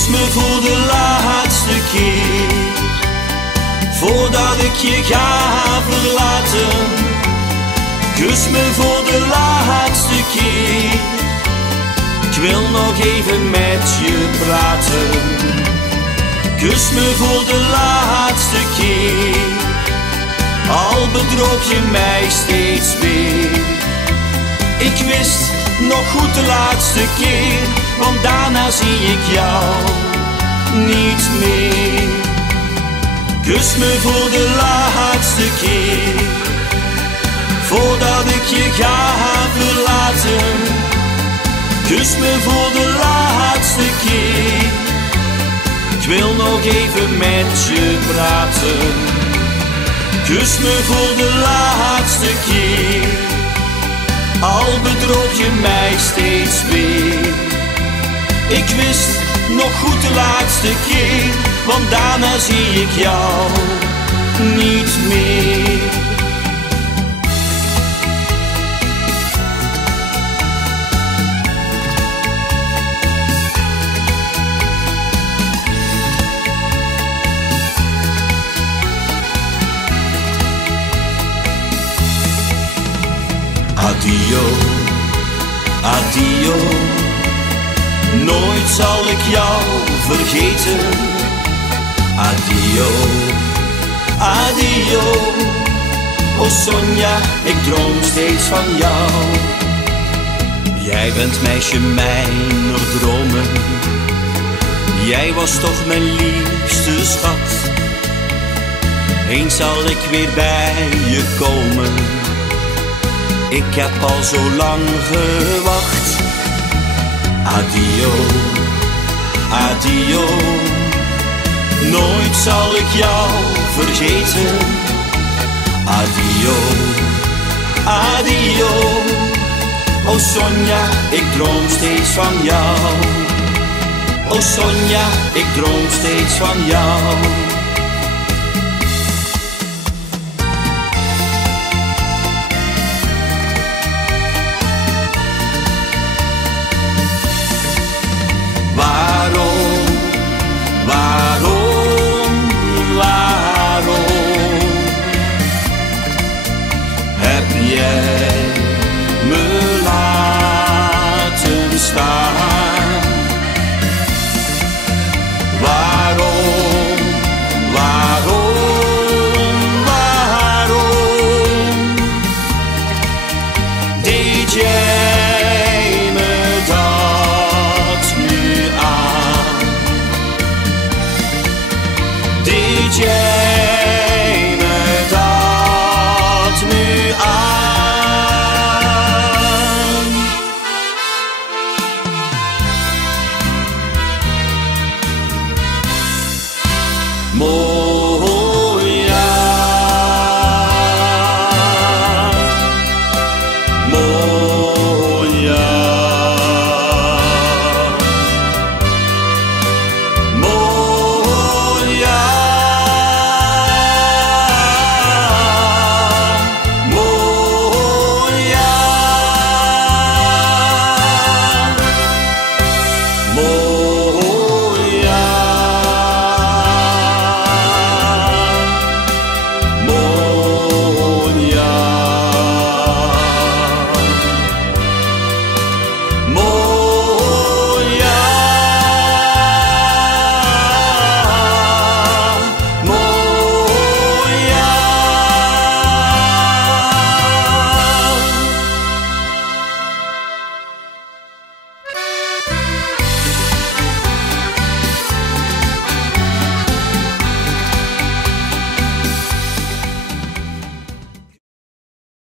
Kus me voor de laatste keer, voordat ik je ga verlaten. Kus me voor de laatste keer, ik wil nog even met je praten. Kus me voor de laatste keer, al bedroog je mij steeds weer. Ik wist nog goed de laatste keer, want daarna zie ik jou niet meer. Kus me voor de laatste keer, voordat ik je ga verlaten. Kus me voor de laatste keer, ik wil nog even met je praten. Kus me voor de laatste keer, al bedroog je mij steeds weer. Ik wist nog goed de laatste keer, want daarna zie ik jou niet meer. Addio, addio, nooit zal ik jou vergeten. Addio, addio, oh Sonja, ik droom steeds van jou. Jij bent meisje mijner dromen, jij was toch mijn liefste schat. Eens zal ik weer bij je komen, ik heb al zo lang gewacht. Addio, addio, nooit zal ik jou vergeten. Addio, addio, oh Sonja, ik droom steeds van jou. Oh Sonja, ik droom steeds van jou.